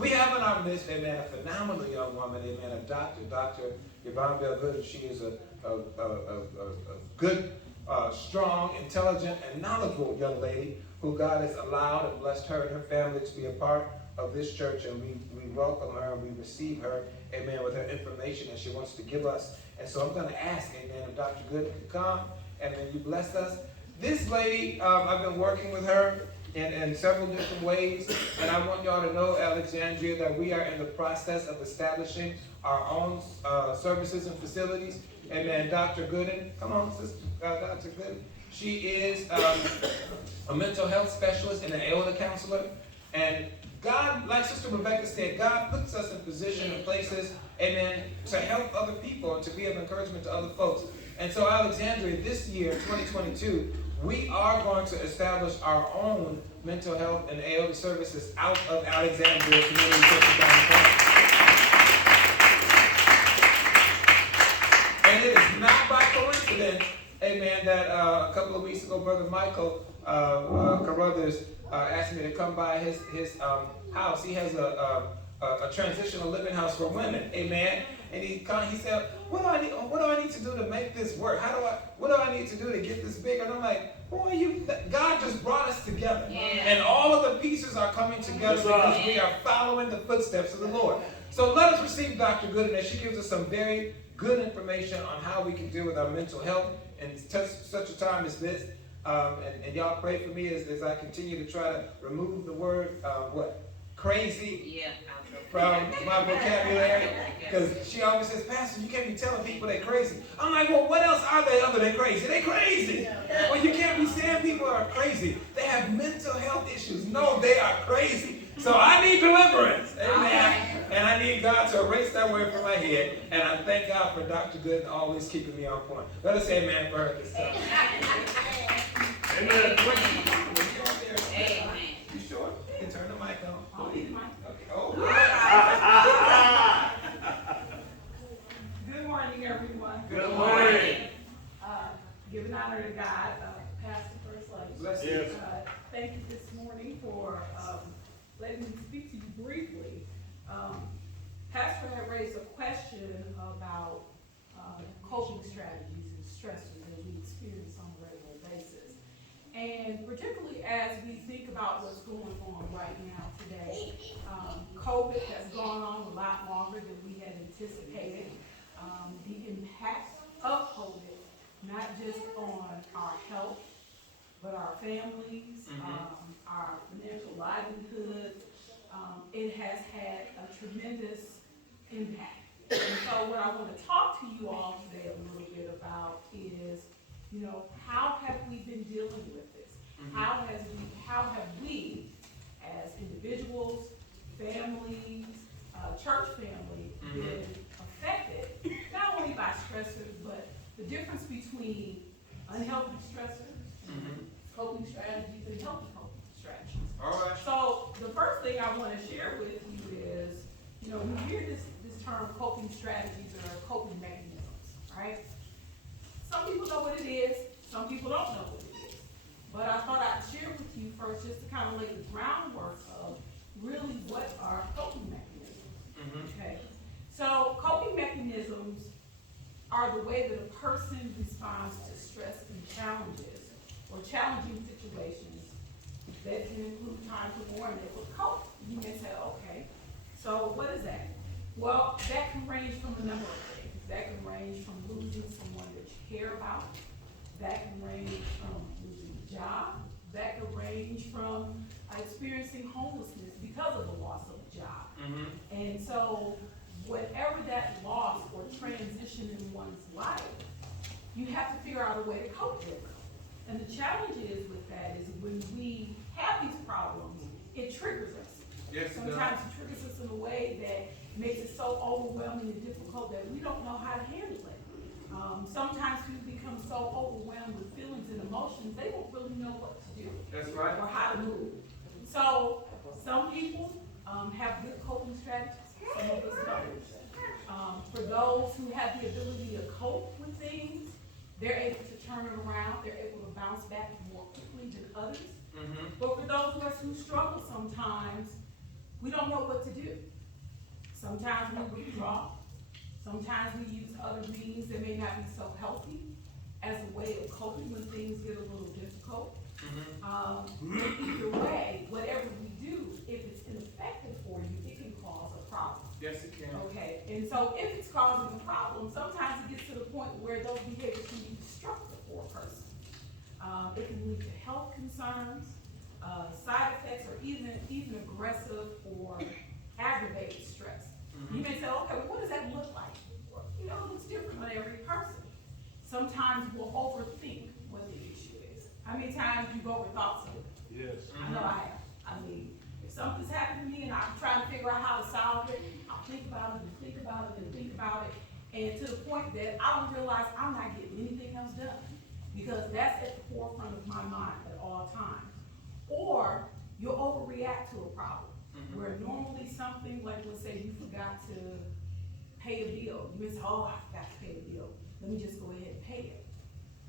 We have in our midst, amen, a phenomenal young woman, amen, a doctor, Dr. Yvonne Gooden. She is a good, strong, intelligent, and knowledgeable young lady who God has allowed and blessed her and her family to be a part of this church, and we welcome her and we receive her, amen, with her information that she wants to give us. And so I'm going to ask, amen, if Dr. Gooden could come and then you bless us. This lady, I've been working with her in several different ways, and I want y'all to know, Alexandria, that we are in the process of establishing our own services and facilities. Amen. Dr. Gooden, come on, Sister Dr. Gooden. She is a mental health specialist and an elder counselor, and God, like Sister Rebecca said, God puts us in position and places, amen, to help other people and to be of encouragement to other folks. And so, Alexandria, this year, 2022, we are going to establish our own mental health and elder services out of Alexandria Community Church downtown. And it is not by coincidence, amen, that a couple of weeks ago, Brother Michael Carruthers asked me to come by his house. He has a transitional living house for women, amen. And he said, what do I need to do to make this work? What do I need to do to get this bigger? And I'm like, boy, God just brought us together. Yeah. And all of the pieces are coming together because we are following the footsteps of the Lord. So let us receive Dr. Gooden as she gives us some very good information on how we can deal with our mental health in such a time as this. And y'all pray for me as I continue to try to remove the word, crazy from my vocabulary. Because she always says, Pastor, you can't be telling people they're crazy. I'm like, well, what else are they other than crazy? They're crazy. Well, you can't be saying people are crazy. They have mental health issues. No, they are crazy. So I need deliverance. Amen. And I need God to erase that word from my head. And I thank God for Dr. Gooden always keeping me on point. Let us say amen for her this time. Amen. Amen. You sure? You can turn the mic on. Okay. Oh. Good morning, everyone. Good morning. Giving honor to God, Pastor First Lady. Bless you. Thank you this morning for letting me speak to you briefly. Pastor had raised a question about coping strategies and stressors that we experience on a regular basis. And particularly as we think about what's going on right now today, COVID has gone on a lot longer than we had anticipated. The impact of COVID, not just on our health, but our families, our financial livelihood, it has had a tremendous impact. And so what I want to talk to you all today a little bit about is, how have we been dealing with this? How have we as individuals, families, church family been affected, not only by stressors, but the difference between unhealthy stressors, coping strategies, and healthy coping strategies. All right. So the first thing I want to share with you is, we hear this term coping strategies or coping mechanisms, right? Some people know what it is, some people don't know what it is. But I thought I'd share with you first just to kind of lay the groundwork of really what are coping mechanisms. Okay. So coping mechanisms are the way that a person responds to stress and challenges or challenging situations that can include times of warning that would cope. You may say, okay, so what is that? Well, that can range from a number of things. That can range from losing someone that you care about. That can range from losing a job. That can range from experiencing homelessness because of the loss of a job. And so whatever that loss or transition in one's life, you have to figure out a way to cope with it. And the challenge is with that is when we have these problems, it triggers us. Yes, sometimes it triggers us in a way that makes it so overwhelming and difficult that we don't know how to handle it. Sometimes people become so overwhelmed with feelings and emotions, they don't really know what to do. That's right. Or how to move. So some people have good coping strategies, some of us don't. For those who have the ability to cope with things, they're able to turn it around, they're able to bounce back more quickly than others. But for those of us who struggle sometimes, we don't know what to do. Sometimes we withdraw. Sometimes we use other means that may not be so healthy as a way of coping when things get a little difficult. Either way, whatever we do, if it's ineffective for you, it can cause a problem. Yes, it can. Okay, and so if it's causing a problem, sometimes it gets to the point where those behaviors can be destructive for a person. It can lead to health concerns, side effects, or even aggressive or aggravated stress. You may say, okay, well, what does that look like? Well, you know, it looks different on every person. Sometimes we'll overthink what the issue is. How many times you've overthought something? Yes. I know I have. I mean, if something's happened to me and I'm trying to figure out how to solve it, I'll think about it and think about it and think about it, and to the point that I don't realize I'm not getting anything else done, because that's at the forefront of my mind at all times. Or you'll overreact to a problem, where normally something, like let's say you forgot to pay a bill. You may say, oh, I forgot to pay the bill. Let me just go ahead and pay it.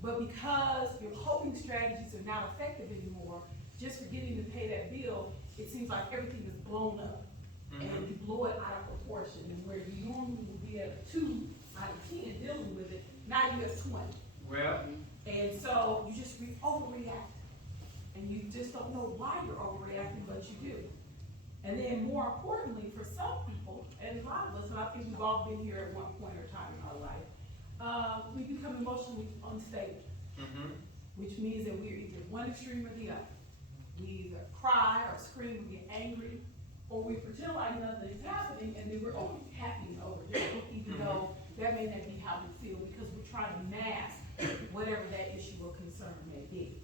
But because your coping strategies are not effective anymore, just forgetting to pay that bill, it seems like everything is blown up. And you blow it out of proportion. And where you normally would be at a 2 out of 10 dealing with it, now you have 20. Well, And so you just overreact. And you just don't know why you're overreacting, but you do. And then more importantly, for some people, and a lot of us, and I think we've all been here at one point or time in our life, we become emotionally unstable, which means that we're either one extreme or the other. We either cry or scream or get angry, or we pretend like nothing's happening, and then we're only happy and overdoing it, even though that may not be how we feel, because we're trying to mask whatever that issue or concern may be.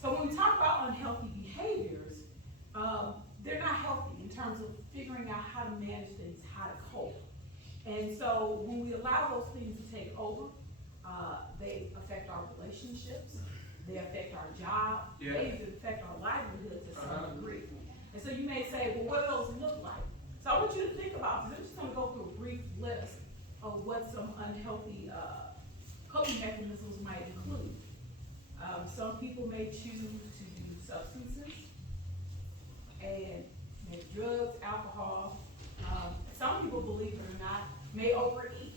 So when we talk about unhealthy behaviors, they're not healthy in terms of figuring out how to manage things, how to cope. And so when we allow those things to take over, they affect our relationships, they affect our job, they even affect our livelihood to some degree. And so you may say, well, what do those look like? So I want you to think about this. I'm just gonna go through a brief list of what some unhealthy coping mechanisms might include. Some people may choose to use substances and maybe drugs, alcohol. Some people, believe it or not, may overeat.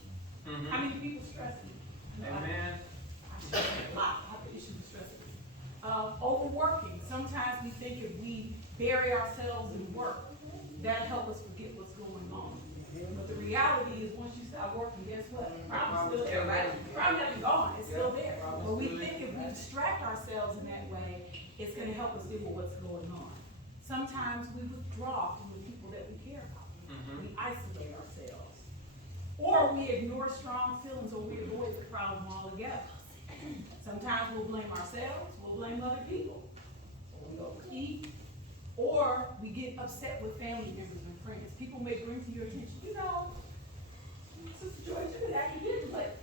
How many people stress eat? amen. I stress a lot. I have an issue with stress. Overworking. Sometimes we think if we bury ourselves in work, that'll help us forget what's going on. But the reality is, once you stop working, guess what? The problem's still there, right? The problem hasn't gone, it's still there. But we think if we distract ourselves in that way, it's gonna help us deal with what's going on. Sometimes we withdraw from the people that we care about. We isolate ourselves. Or we ignore strong feelings, or we avoid the problem altogether. Sometimes we'll blame ourselves, we'll blame other people. Or we overeat, or we get upset with family members and friends. People may bring to your attention, you know, Sister Joy, you've been acting different, but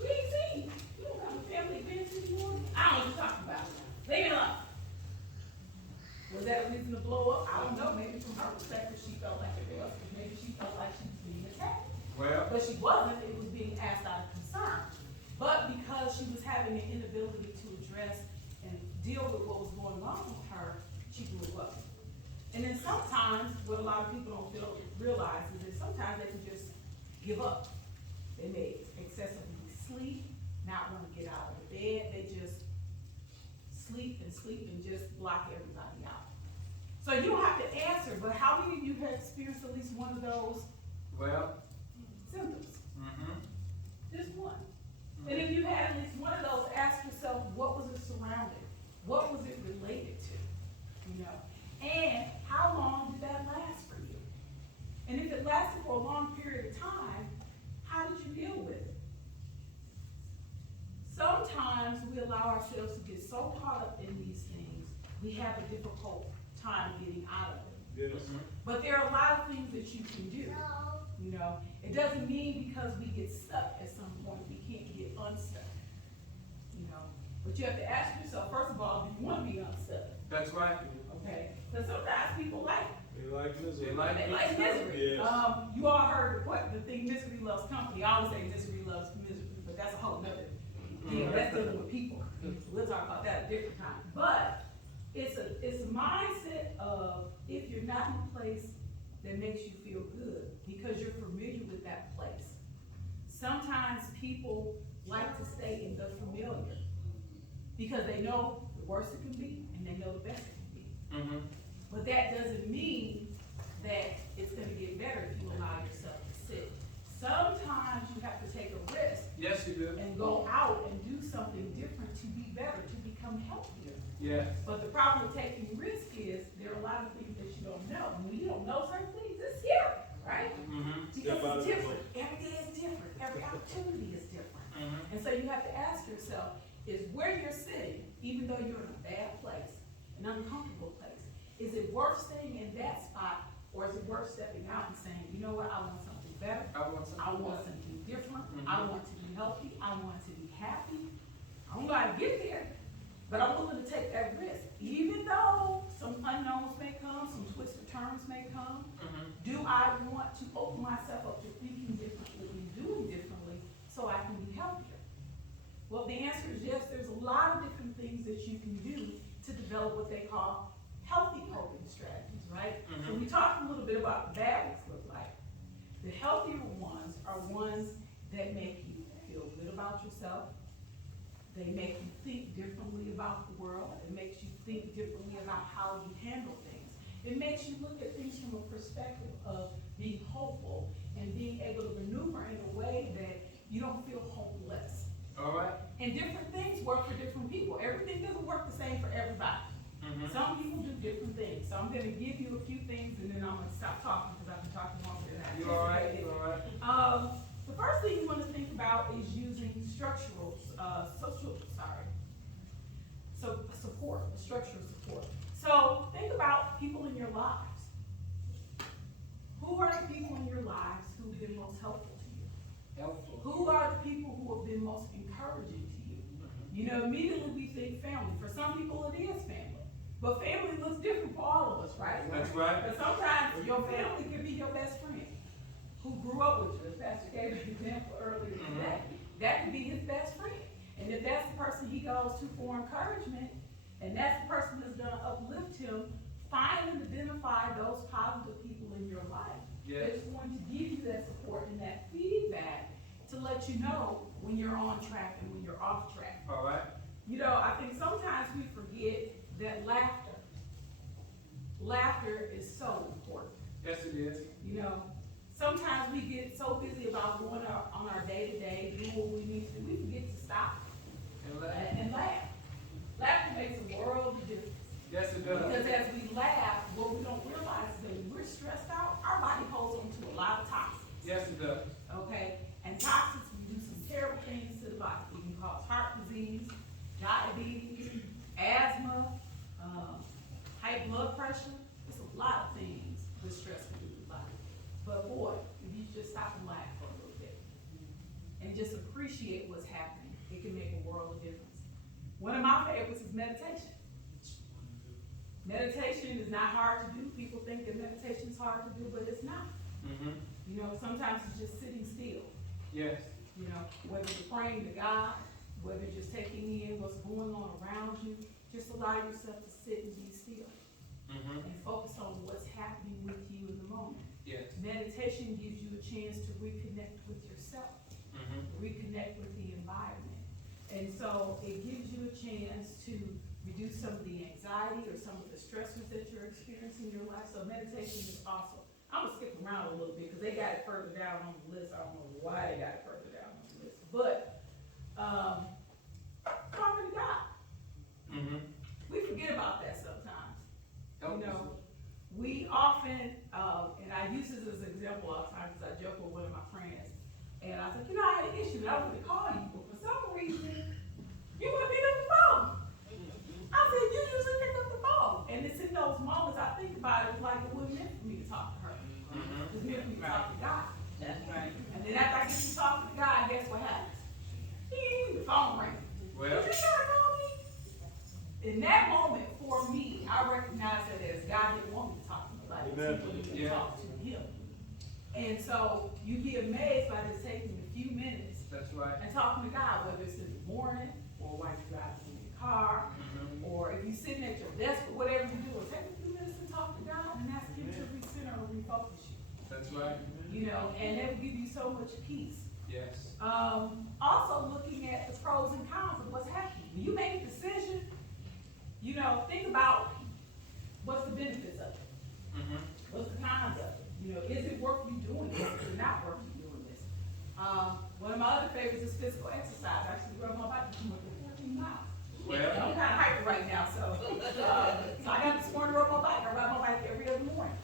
we ain't seen you. You don't have a family event anymore. I don't know what you're talking about. Leave it alone. Was that a reason to blow up? I don't know. Maybe from her perspective, she felt like it was. Maybe she felt like she was being attacked. Well, But she wasn't. It was being asked out of concern. But because she was having an inability to address and deal with what was going on with her, she blew up. And then sometimes, what a lot of people don't realize is that sometimes they can just give up. They may excessively sleep, not want to get out of the bed. They just sleep and just block everybody out. So you don't have to answer, but how many of you have experienced at least one of those symptoms? Just one. And if you had at least one of those, ask yourself, what was it surrounding? What was it related to? You know? And how long did that last for you? And if it lasted for a long period of time, how did you deal with it? Sometimes we allow ourselves to get so caught up in these things, we have a difficult time getting out of it. Yes. But there are a lot of things that you can do. You know, it doesn't mean because we get stuck at some point, we can't get unstuck. You know, but you have to ask yourself, first of all, do you want to be unstuck? that's right. Okay? Because sometimes people like They like misery. They like They like misery. Yes. You all heard the thing, misery loves company. I always say misery loves misery, but that's a whole nother deal. That's dealing with people. We'll talk about that at a different time. But it's a mindset of if you're not in a place that makes you feel good because you're familiar with that place. Sometimes people like to stay in the familiar because they know the worst it can be and they know the best it can be. Mm-hmm. But that doesn't mean that it's gonna get better if you allow yourself to sit. Sometimes you have to take a risk. Yes, you do. And go out and do something different to be better, to become healthier. Yes. But the problem with taking risk is there are a lot of things that you don't know. When you don't know certain things, it's scary, right? Mm-hmm. Because it's different. Every day is different. Every opportunity is different. Mm-hmm. And so you have to ask yourself, is where you're sitting, even though you're in a bad place, an uncomfortable place, is it worth staying in that spot, or is it worth stepping out and saying, you know what, I want something better. I want something different. Mm-hmm. I want to be healthy. I want to be happy. I don't know how to get there, but I'm willing to take that risk. Even though some unknowns may come, some twists and turns may come, Mm-hmm. do I want to open myself up to thinking differently and doing differently so I can be healthier? Well, the answer is yes. There's a lot of different things that you can do to develop what they call healthy coping strategies, right? Mm-hmm. So we talked a little bit about what bad ones look like. The healthier ones are ones that make you feel good about yourself. They make you think differently about the world. It makes you think differently about how you handle things. It makes you look at things from a perspective of being hopeful and being able to maneuver in a way that you don't feel hopeless. All right. And different things work for different people. Everything doesn't work the same for everybody. Mm-hmm. Some people do different things. So I'm gonna give you a few things and then I'm gonna stop talking because I've been talking longer than I You all right? anticipated. You all right? The first thing you want to think about is using structural support. So think about people in your lives. Who are the people in your lives who have been most helpful to you? Helpful. Who are the people who have been most encouraging to you? You know, immediately we think family. For some people it is family. But family looks different for all of us, right? That's right. But sometimes your family can be your best friend who grew up with you. As Pastor gave an example earlier today. That could be his best friend. And if that's the person he goes to for encouragement, and that's the person that's going to uplift him, find and identify those positive people in your life. Yes. That's going to give you that support and that feedback to let you know when you're on track and when you're off track. All right. You know, I think sometimes we forget that laughter is so important. Yes, it is. You know, sometimes we get so busy about going on our day-to-day, doing what we need to do, we forget to stop and laugh. Laughter makes a world of difference. Yes, it does. Because as we laugh, what we don't realize is that when we're stressed out, our body holds on to a lot of toxins. Yes, it does. Okay? And toxins can do some terrible things to the body. It can cause heart disease, diabetes, asthma, high blood pressure. There's a lot of things that stress can do to the body. But boy, if you just stop and laugh for a little bit and just appreciate what's happening, it can make a world of difference. One of my favorites is meditation. Meditation is not hard to do. People think that meditation is hard to do, but it's not. Mm-hmm. You know, sometimes it's just sitting still. Yes. You know, whether you're praying to God, whether you're just taking in what's going on around you, just allow yourself to sit and be still. Mm-hmm. And focus on what's happening with you in the moment. Yes. Meditation gives you a chance to reconnect with yourself, Mm-hmm. reconnect with the environment. And so it gives you a chance to reduce some of the anxiety or some of the stressors that you're experiencing in your life. So meditation is awesome. I'm gonna skip around a little bit because they got it further down on the list. I don't know why they got it further down on the list. But talking to God. Mm-hmm. We forget about that sometimes. Help You know, us. we often, and I use this as an example all the time because I joke with one of my friends. And I said, you know, I had an issue and I wanted to call you, but for some reason, you wouldn't pick up the phone. I said, you usually pick up the phone. And it's in those moments I think about it, like it wasn't meant for me to talk to her. Mm-hmm. It was meant for me to talk to God. That's right. And then after I get to talk to God, guess what happens? The phone rings. Well. Did you try to call me? In that moment, for me, I recognize that as God didn't want me to talk to nobody. He wanted me to Yeah. talk to him. And so you'd be amazed by just taking a few minutes That's right. and talking to God, whether it's in the morning or while you're driving in your car, Mm-hmm. or if you're sitting at your desk or whatever you're doing, take a few minutes to talk to God and focus you. That's right. You know, and it will give you so much peace. Yes. Also looking at the pros and cons of what's happening. When you make a decision, you know, think about what's the benefits of it. Mm-hmm. What's the cons of it? You know, is it worth you doing this? Is it not worth you doing this? One of my other favorites is physical exercise. I actually rode my bike for 14 miles. Well, I'm kind of hyper right now, so I got this morning to ride my bike. I ride my bike every other morning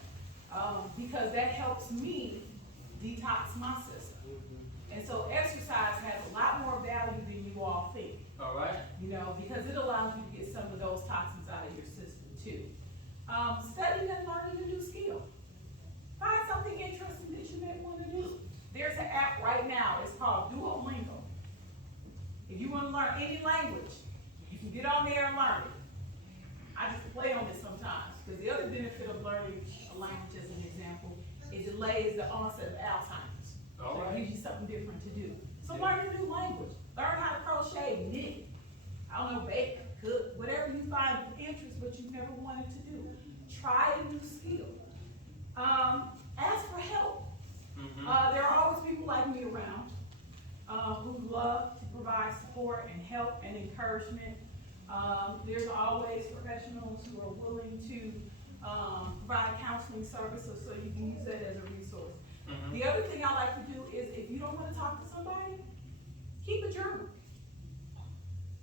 because that helps me detox my system. And so exercise has a lot more value than you all think. all right. You know, because it allows you to get some of those toxins out of your system too. Studying and learning a new skill. Find something interesting that you may want to do. There's an app right now, it's called Duolingo. If you want to learn any language, you can get on there and learn it. I just play on it sometimes, because the other benefit of learning a language, as an example, is it delays the onset of Alzheimer's. All So right. it gives you something different to do. So Yeah. learn a new language. Learn how to crochet, knit, I don't know, bake, cook, whatever you find interest but you've never wanted to do. Try a new skill. Ask for help. Mm-hmm. There are always people like me around who love to provide support and help and encouragement. There's always professionals who are willing to provide counseling services, so you can use that as a resource. Mm-hmm. The other thing I like to do is, if you don't want to talk to somebody, keep a journal.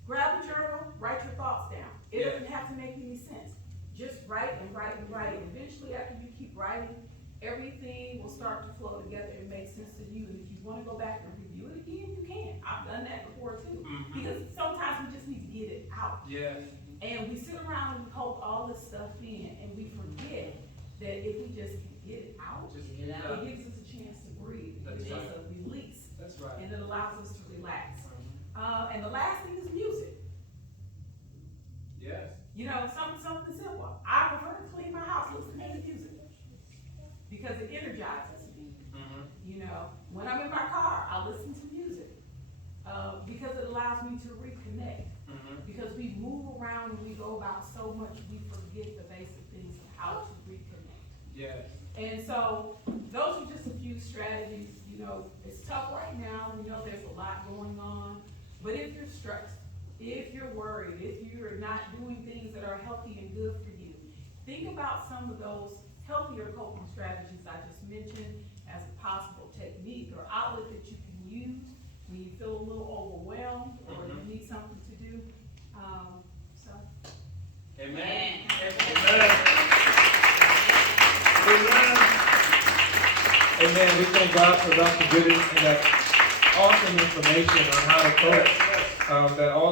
Grab a journal, write your thoughts down. It Yeah. doesn't have to make any sense. Just write and write and write. And eventually, after you keep writing, everything will start to flow together and make sense to you. And if you want to go back and review it again, you can. I've done that before too. Mhm. Because sometimes we just need to get it out. Yes. And we sit around and we hold all this stuff in, and we forget that if we just can get it out, Just get it out. it gives us a chance to breathe. It That's gives us right. a release, That's right. and it allows us to relax. And the last thing is music. Yes. You know, something simple. I prefer to clean my house listening to music because it energizes me. Mm-hmm. You know, when I'm in my car, I listen to music because it allows me to reconnect. Mm-hmm. Because we move around and we go about so much, we forget the basic things of how to reconnect. Yes. And so those are just a few strategies. You know, it's tough right now. We know there's a lot going on. But if you're stressed, if you're worried, if you're not doing things that are healthy and good for you, think about some of those healthier coping strategies I just mentioned as a possible technique or outlet that you can use when you feel a little overwhelmed or you need something to do. Amen. Amen. Amen. Amen. Amen. We thank God for Dr. Gooden and that awesome information on how to cope. That all